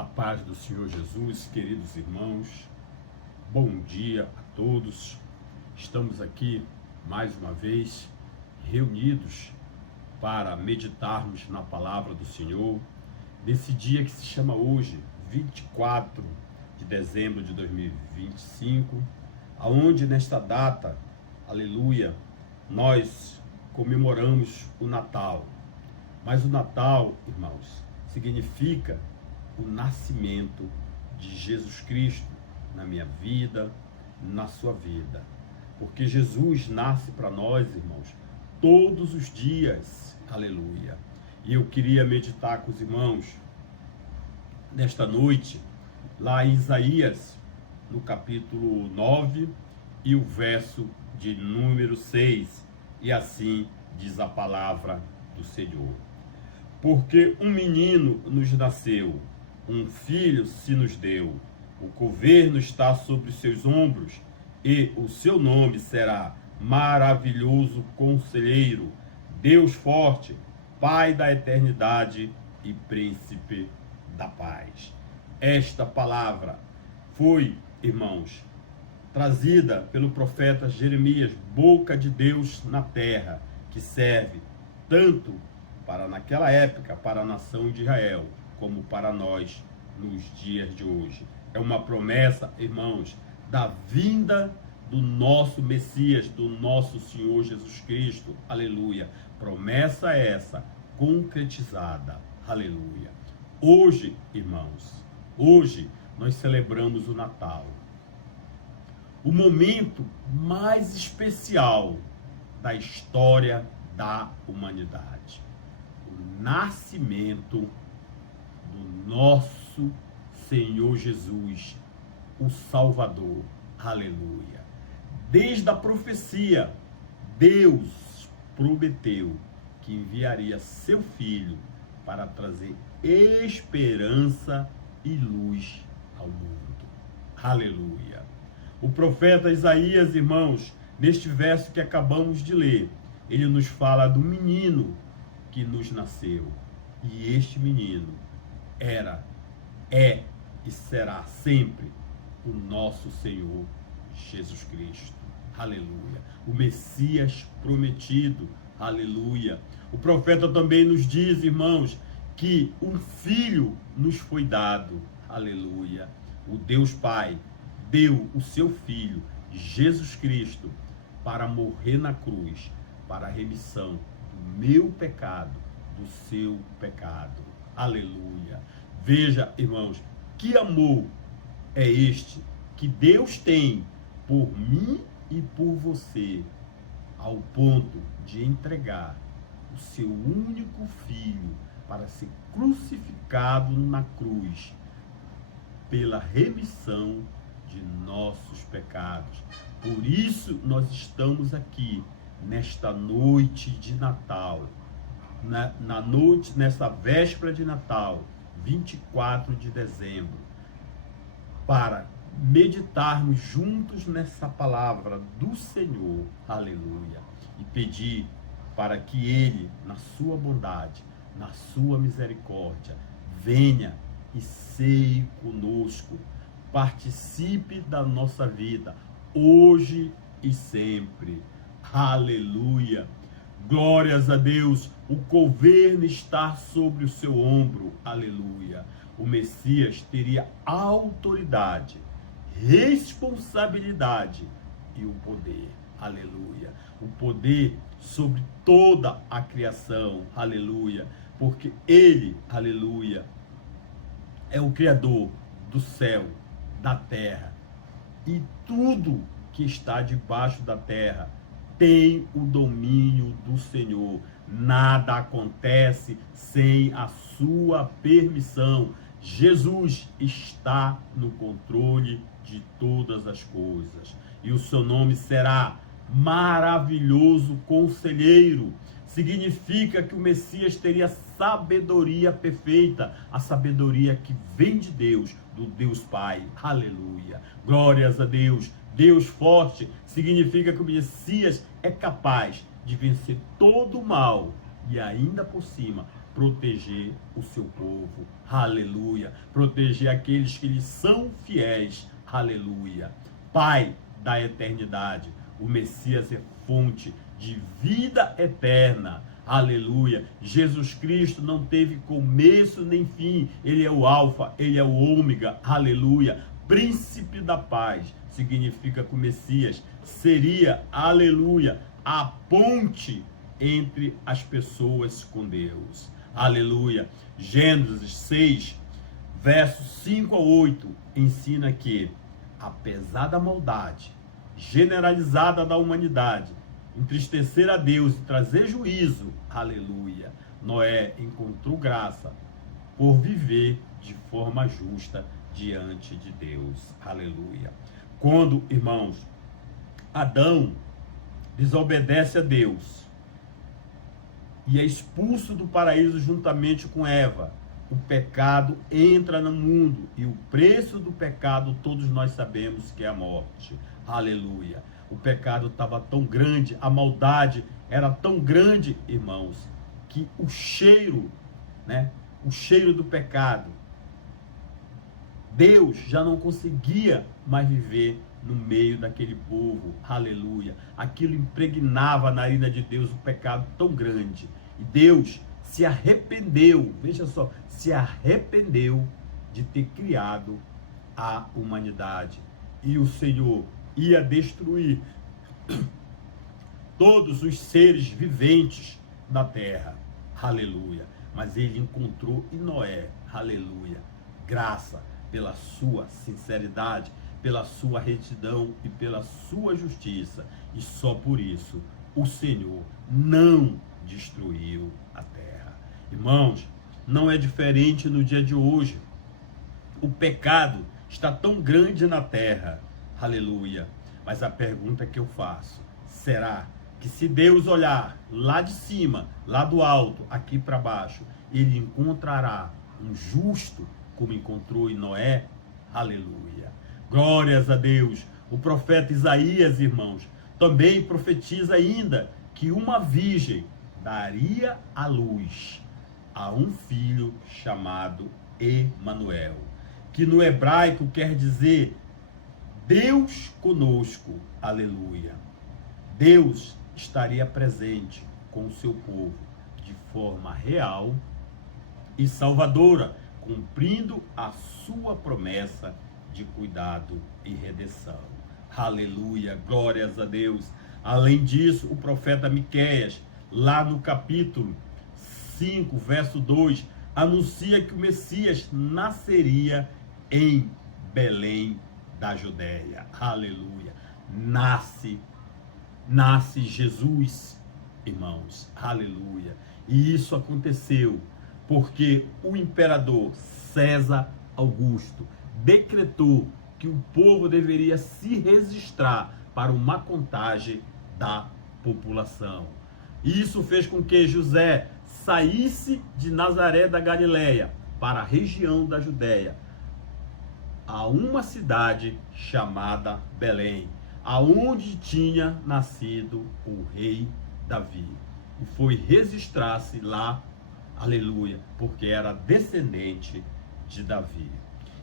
A paz do Senhor Jesus, queridos irmãos, bom dia a todos. Estamos aqui mais uma vez reunidos para meditarmos na palavra do Senhor, nesse dia que se chama hoje, 24 de dezembro de 2025, aonde nesta data, aleluia, nós comemoramos o Natal. Mas o Natal, irmãos, significa o nascimento de Jesus Cristo na minha vida, na sua vida. Porque Jesus nasce para nós, irmãos, todos os dias. Aleluia. E eu queria meditar com os irmãos nesta noite, lá em Isaías, no capítulo 9 e o verso de número 6. E assim diz a palavra do Senhor. Porque um menino nos nasceu, um filho se nos deu, o governo está sobre os seus ombros, e o seu nome será Maravilhoso Conselheiro, Deus Forte, Pai da Eternidade e Príncipe da Paz. Esta palavra foi, irmãos, trazida pelo profeta Jeremias, boca de Deus na terra, que serve tanto para naquela época, para a nação de Israel, como para nós nos dias de hoje. É uma promessa, irmãos, da vinda do nosso Messias, do nosso Senhor Jesus Cristo. Aleluia. Promessa essa concretizada. Aleluia. Hoje, irmãos, hoje nós celebramos o Natal. O momento mais especial da história da humanidade. O nascimento do nosso Senhor Jesus, o Salvador. Aleluia. Desde a profecia, Deus prometeu que enviaria seu Filho para trazer esperança e luz ao mundo. Aleluia. O profeta Isaías, irmãos, neste verso que acabamos de ler, ele nos fala do menino que nos nasceu. E este menino é e será sempre o nosso Senhor Jesus Cristo. Aleluia. O Messias prometido. Aleluia. O profeta também nos diz, irmãos, que um filho nos foi dado. Aleluia. O Deus Pai deu o seu Filho, Jesus Cristo, para morrer na cruz, para a remissão do meu pecado, do seu pecado. Aleluia. Veja, irmãos, que amor é este que Deus tem por mim e por você, ao ponto de entregar o seu único filho para ser crucificado na cruz pela remissão de nossos pecados. Por isso nós estamos aqui nesta noite de Natal, nessa véspera de Natal, 24 de dezembro, para meditarmos juntos nessa palavra do Senhor, aleluia, e pedir para que Ele, na sua bondade, na sua misericórdia, venha e ceie conosco, participe da nossa vida, hoje e sempre, aleluia. Glórias a Deus, o governo está sobre o seu ombro, aleluia. O Messias teria autoridade, responsabilidade e o poder, aleluia. O poder sobre toda a criação, aleluia. Porque Ele, aleluia, é o Criador do céu, da terra. E tudo que está debaixo da terra tem o domínio do Senhor. Nada acontece sem a sua permissão. Jesus está no controle de todas as coisas. E o seu nome será Maravilhoso Conselheiro. Significa que o Messias teria sabedoria perfeita, a sabedoria que vem de Deus, do Deus Pai. Aleluia. Glórias a Deus. Deus forte significa que o Messias é capaz de vencer todo o mal e ainda por cima proteger o seu povo, aleluia, proteger aqueles que lhe são fiéis, aleluia. Pai da eternidade, o Messias é fonte de vida eterna, aleluia. Jesus Cristo não teve começo nem fim, ele é o alfa, ele é o ômega, aleluia. Príncipe da paz significa que o Messias seria, aleluia, a ponte entre as pessoas com Deus, aleluia. Gênesis 6, versos 5 a 8, ensina que, apesar da maldade generalizada da humanidade, entristecer a Deus e trazer juízo, aleluia, Noé encontrou graça por viver de forma justa diante de Deus, aleluia. Quando, irmãos, Adão desobedece a Deus e é expulso do paraíso juntamente com Eva, o pecado entra no mundo e o preço do pecado todos nós sabemos que é a morte, aleluia. O pecado estava tão grande, a maldade era tão grande, irmãos, que o cheiro, né, o cheiro do pecado, Deus já não conseguia mais viver no meio daquele povo, aleluia. Aquilo impregnava na narina de Deus, o pecado tão grande. E Deus se arrependeu, veja só, se arrependeu de ter criado a humanidade. E o Senhor ia destruir todos os seres viventes da terra, aleluia. Mas ele encontrou em Noé, aleluia, graça pela sua sinceridade, pela sua retidão e pela sua justiça. E só por isso o Senhor não destruiu a terra. Irmãos, não é diferente no dia de hoje. O pecado está tão grande na terra, aleluia. Mas a pergunta que eu faço, será que se Deus olhar lá de cima, lá do alto, aqui para baixo, ele encontrará um justo como encontrou em Noé? Aleluia. Glórias a Deus. O profeta Isaías, irmãos, também profetiza ainda que uma virgem daria à luz a um filho chamado Emanuel, que no hebraico quer dizer Deus conosco, aleluia. Deus estaria presente com o seu povo de forma real e salvadora, cumprindo a sua promessa de cuidado e redenção. Aleluia, glórias a Deus. Além disso, o profeta Miqueias, lá no capítulo 5, verso 2, anuncia que o Messias nasceria em Belém da Judéia. Aleluia. Nasce Jesus, irmãos. Aleluia. E isso aconteceu porque o imperador César Augusto decretou que o povo deveria se registrar para uma contagem da população. Isso fez com que José saísse de Nazaré da Galileia para a região da Judéia, a uma cidade chamada Belém, aonde tinha nascido o rei Davi. E foi registrar-se lá, aleluia, porque era descendente de Davi.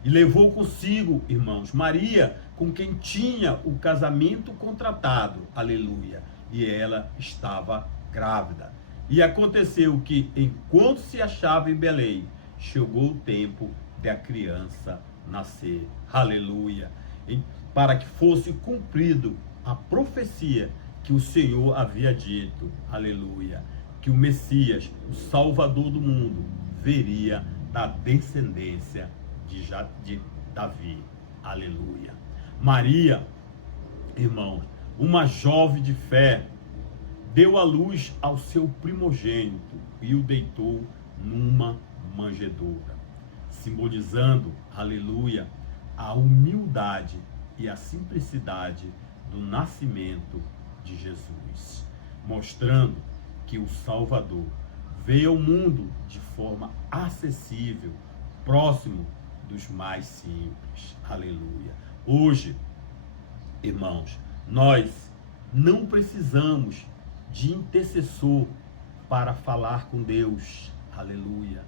E levou consigo, irmãos, Maria, com quem tinha o casamento contratado, aleluia, e ela estava grávida. E aconteceu que, enquanto se achava em Belém, chegou o tempo de a criança nascer, aleluia, para que fosse cumprido a profecia que o Senhor havia dito, aleluia, que o Messias, o Salvador do mundo, veria da descendência de Davi, aleluia. Maria, irmãos, uma jovem de fé, deu à luz ao seu primogênito e o deitou numa manjedoura, simbolizando, aleluia, a humildade e a simplicidade do nascimento de Jesus, mostrando que o Salvador veio ao mundo de forma acessível, próximo dos mais simples, aleluia. Hoje, irmãos, nós não precisamos de intercessor para falar com Deus, aleluia,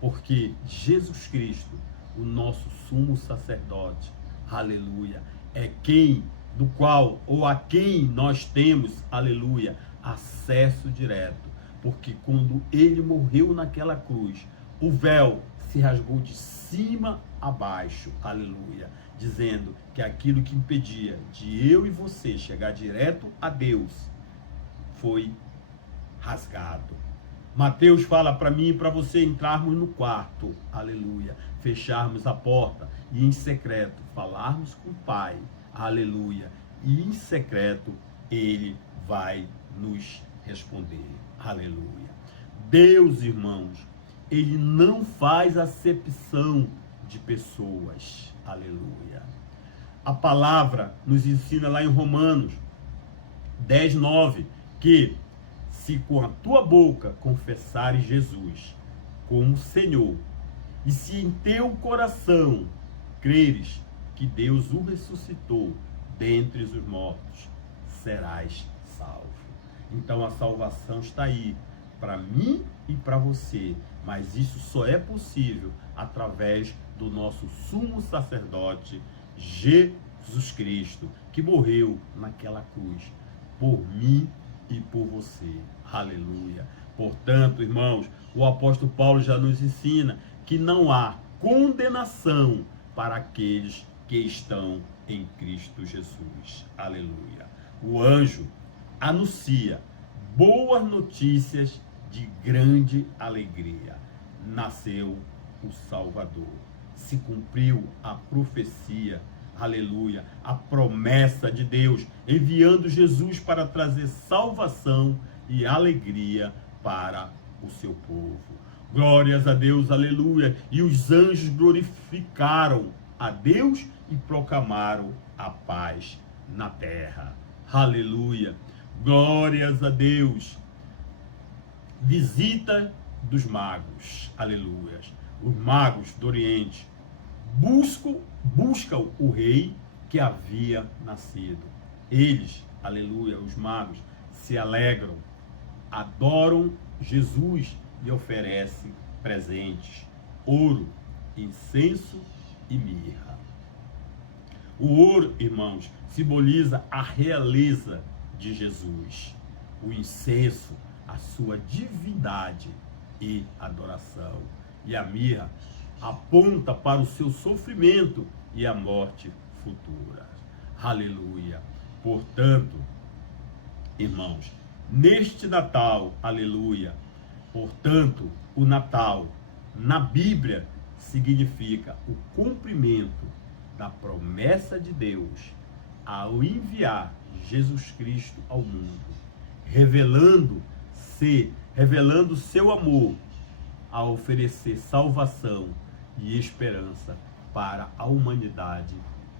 porque Jesus Cristo, o nosso sumo sacerdote, aleluia, é quem, do qual ou a quem nós temos, aleluia, acesso direto, porque quando ele morreu naquela cruz, o véu se rasgou de cima a baixo, aleluia, dizendo que aquilo que impedia de eu e você chegar direto a Deus foi rasgado. Mateus fala para mim e para você entrarmos no quarto, aleluia, fecharmos a porta e em secreto falarmos com o Pai, aleluia, e em secreto ele vai nos responder, aleluia. Deus, irmãos, ele não faz acepção de pessoas, aleluia. A palavra nos ensina lá em Romanos 10:9 que se com a tua boca confessares Jesus como Senhor, e se em teu coração creres que Deus o ressuscitou dentre os mortos, serás salvo. Então a salvação está aí, para mim e para você, mas isso só é possível através do nosso sumo sacerdote, Jesus Cristo, que morreu naquela cruz, por mim e por você. Aleluia. Portanto, irmãos, o apóstolo Paulo já nos ensina que não há condenação para aqueles que estão em Cristo Jesus. Aleluia. O anjo anuncia boas notícias de grande alegria. Nasceu o Salvador. Se cumpriu a profecia, aleluia, a promessa de Deus, enviando Jesus para trazer salvação e alegria para o seu povo. Glórias a Deus, aleluia. E os anjos glorificaram a Deus e proclamaram a paz na terra. Aleluia. Glórias a Deus. Visita dos magos, aleluia. Os magos do Oriente buscam o rei que havia nascido. Eles, aleluia, os magos, se alegram, adoram Jesus e oferecem presentes, ouro, incenso e mirra. O ouro, irmãos, simboliza a realeza de Jesus. O incenso, a sua divindade e adoração. E a mirra aponta para o seu sofrimento e a morte futura. Aleluia. Portanto, irmãos, neste Natal, aleluia, portanto, o Natal na Bíblia significa o cumprimento da promessa de Deus ao enviar Jesus Cristo ao mundo, revelando seu amor a oferecer salvação e esperança para a humanidade,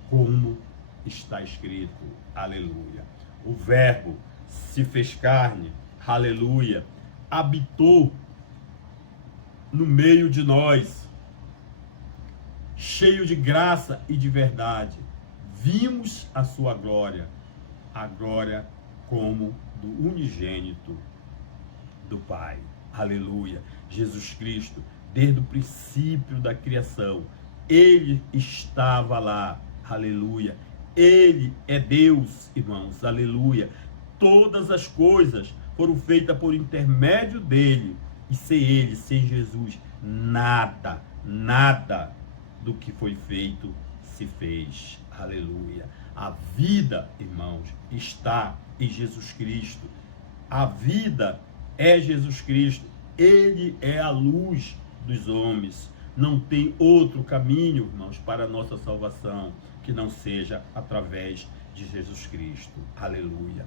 como está escrito, aleluia. O Verbo se fez carne, aleluia, habitou no meio de nós, cheio de graça e de verdade. Vimos a sua glória, a glória como do unigênito do Pai. Aleluia. Jesus Cristo, desde o princípio da criação, ele estava lá. Aleluia. Ele é Deus, irmãos. Aleluia. Todas as coisas foram feitas por intermédio dele. E sem ele, sem Jesus, nada do que foi feito se fez. Aleluia. A vida, irmãos, está em Jesus Cristo. A vida é Jesus Cristo. Ele é a luz dos homens. Não tem outro caminho, irmãos, para a nossa salvação que não seja através de Jesus Cristo. Aleluia.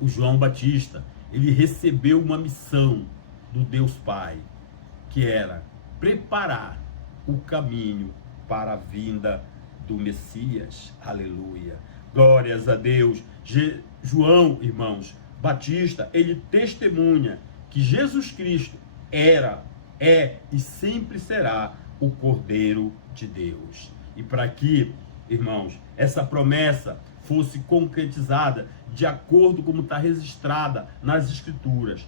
O João Batista, ele recebeu uma missão do Deus Pai, que era preparar o caminho para a vinda do Messias. Aleluia. Glórias a Deus. João, irmãos, Batista, ele testemunha que Jesus Cristo é e sempre será o Cordeiro de Deus. E para que, irmãos, essa promessa fosse concretizada de acordo como está registrada nas Escrituras,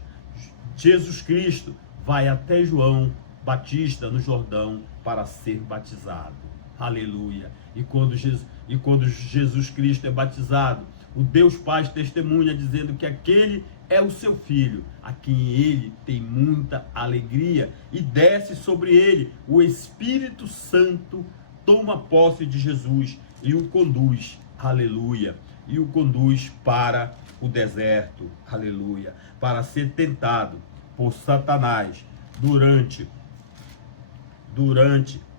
Jesus Cristo vai até João Batista no Jordão para ser batizado. Aleluia. E quando Jesus Cristo é batizado, o Deus Pai testemunha dizendo que aquele é o seu filho, a quem ele tem muita alegria, e desce sobre ele o Espírito Santo, toma posse de Jesus e o conduz, aleluia, e o conduz para o deserto, aleluia, para ser tentado por Satanás durante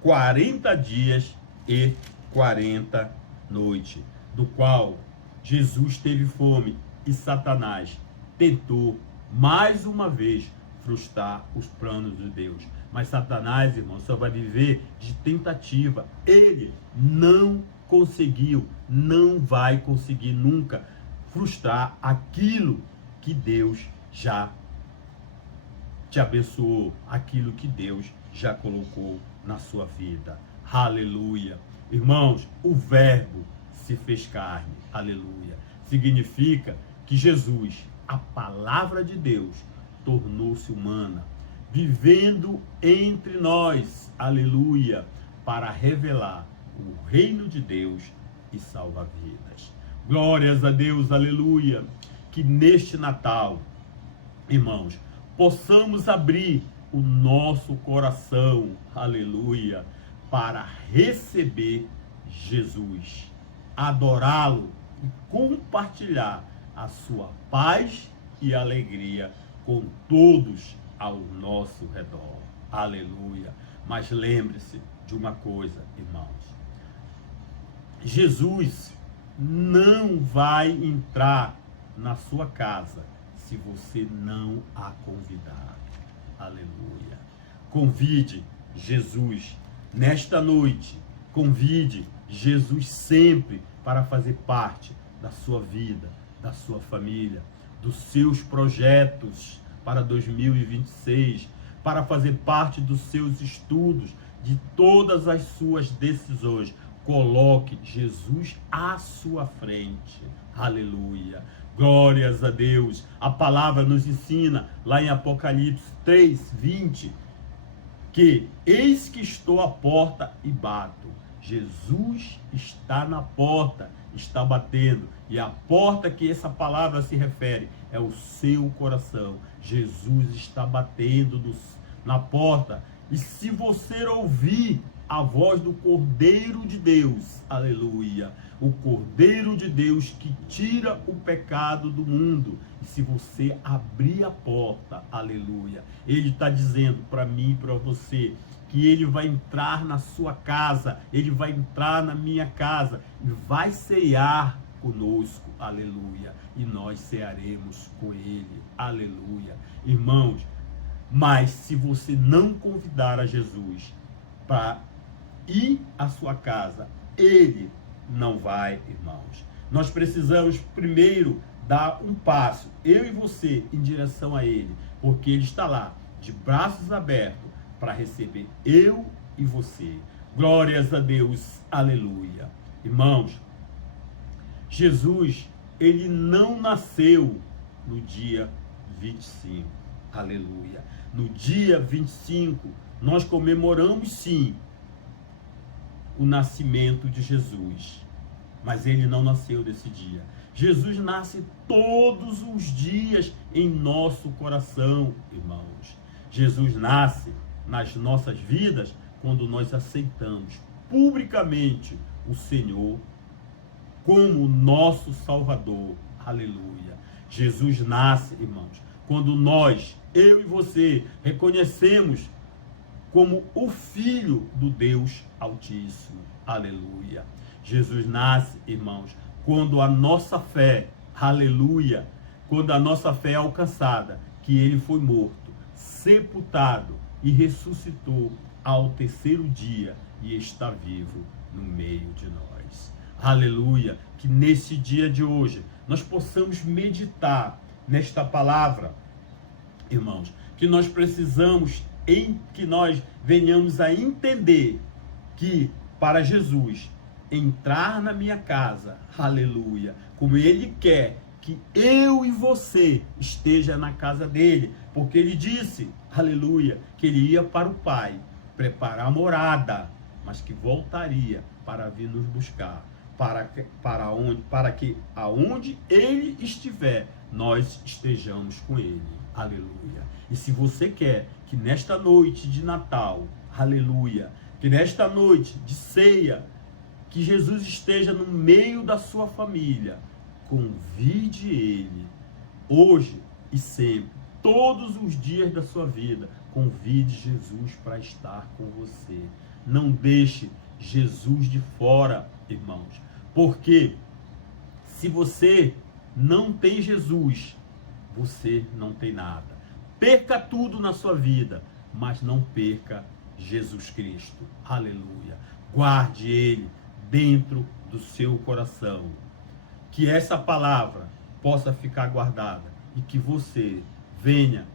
40 dias e 40 noites, do qual Jesus teve fome e Satanás tentou mais uma vez frustrar os planos de Deus. Mas Satanás, irmão, só vai viver de tentativa. Ele não conseguiu, não vai conseguir nunca frustrar aquilo que Deus já te abençoou, aquilo que Deus já colocou na sua vida. Aleluia. Irmãos, o verbo se fez carne. Aleluia. Significa que Jesus, a palavra de Deus, tornou-se humana, vivendo entre nós. Aleluia. Para revelar o reino de Deus e salvar vidas. Glórias a Deus. Aleluia. Que neste Natal, irmãos, possamos abrir o nosso coração, aleluia, para receber Jesus, adorá-lo e compartilhar a sua paz e alegria com todos ao nosso redor, aleluia. Mas lembre-se de uma coisa, irmãos, Jesus não vai entrar na sua casa se você não a convidar. Aleluia. Convide Jesus nesta noite. Convide Jesus sempre para fazer parte da sua vida, da sua família, dos seus projetos para 2026, para fazer parte dos seus estudos, de todas as suas decisões. Coloque Jesus à sua frente. Aleluia. Glórias a Deus. A palavra nos ensina, lá em Apocalipse 3:20, que eis que estou à porta e bato. Jesus está na porta, está batendo. E a porta que essa palavra se refere é o seu coração. Jesus está batendo na porta. E se você ouvir a voz do Cordeiro de Deus, aleluia, o Cordeiro de Deus que tira o pecado do mundo, e se você abrir a porta, aleluia, ele está dizendo para mim e para você, que ele vai entrar na sua casa, ele vai entrar na minha casa, e vai ceiar conosco, aleluia, e nós cearemos com ele, aleluia. Irmãos, mas se você não convidar a Jesus para ir à sua casa, ele não vai, irmãos. Nós precisamos primeiro dar um passo, eu e você, em direção a ele, porque ele está lá, de braços abertos, para receber eu e você. Glórias a Deus, aleluia. Irmãos, Jesus, ele não nasceu no dia 25, aleluia. No dia 25, nós comemoramos sim o nascimento de Jesus, mas ele não nasceu desse dia. Jesus nasce todos os dias em nosso coração, irmãos. Jesus nasce nas nossas vidas quando nós aceitamos publicamente o Senhor como nosso Salvador, aleluia. Jesus nasce, irmãos, quando nós, eu e você, reconhecemos como o Filho do Deus Altíssimo. Aleluia. Jesus nasce, irmãos, quando a nossa fé, aleluia, quando a nossa fé é alcançada, que ele foi morto, sepultado e ressuscitou ao terceiro dia e está vivo no meio de nós. Aleluia. Que nesse dia de hoje nós possamos meditar nesta palavra, irmãos, que nós precisamos que nós venhamos a entender que para Jesus entrar na minha casa, aleluia, como ele quer que eu e você esteja na casa dele, porque ele disse, aleluia, que ele ia para o Pai preparar morada, mas que voltaria para vir nos buscar, para que aonde ele estiver, nós estejamos com ele, aleluia. E se você quer que nesta noite de Natal, aleluia, que nesta noite de ceia, que Jesus esteja no meio da sua família, convide ele, hoje e sempre, todos os dias da sua vida, convide Jesus para estar com você. Não deixe Jesus de fora, irmãos, porque se você não tem Jesus, você não tem nada. Perca tudo na sua vida, mas não perca Jesus Cristo. Aleluia. Guarde ele dentro do seu coração. Que essa palavra possa ficar guardada e que você venha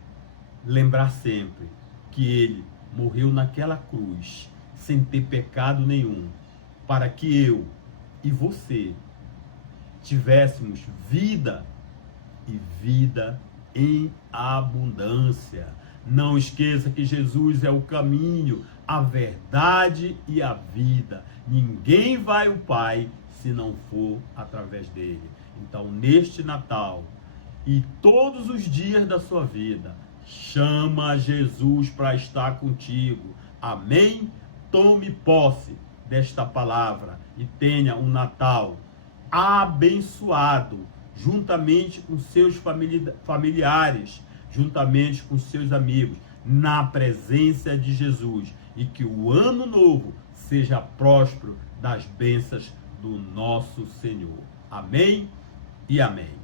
lembrar sempre que ele morreu naquela cruz sem ter pecado nenhum, para que eu e você tivéssemos vida e vida em abundância. Não esqueça que Jesus é o caminho, a verdade e a vida. Ninguém vai ao Pai se não for através dele. Então, neste Natal e todos os dias da sua vida, chama Jesus para estar contigo. Amém? Tome posse desta palavra e tenha um Natal abençoado, juntamente com seus familiares, juntamente com seus amigos, na presença de Jesus. E que o ano novo seja próspero das bênçãos do nosso Senhor. Amém e amém.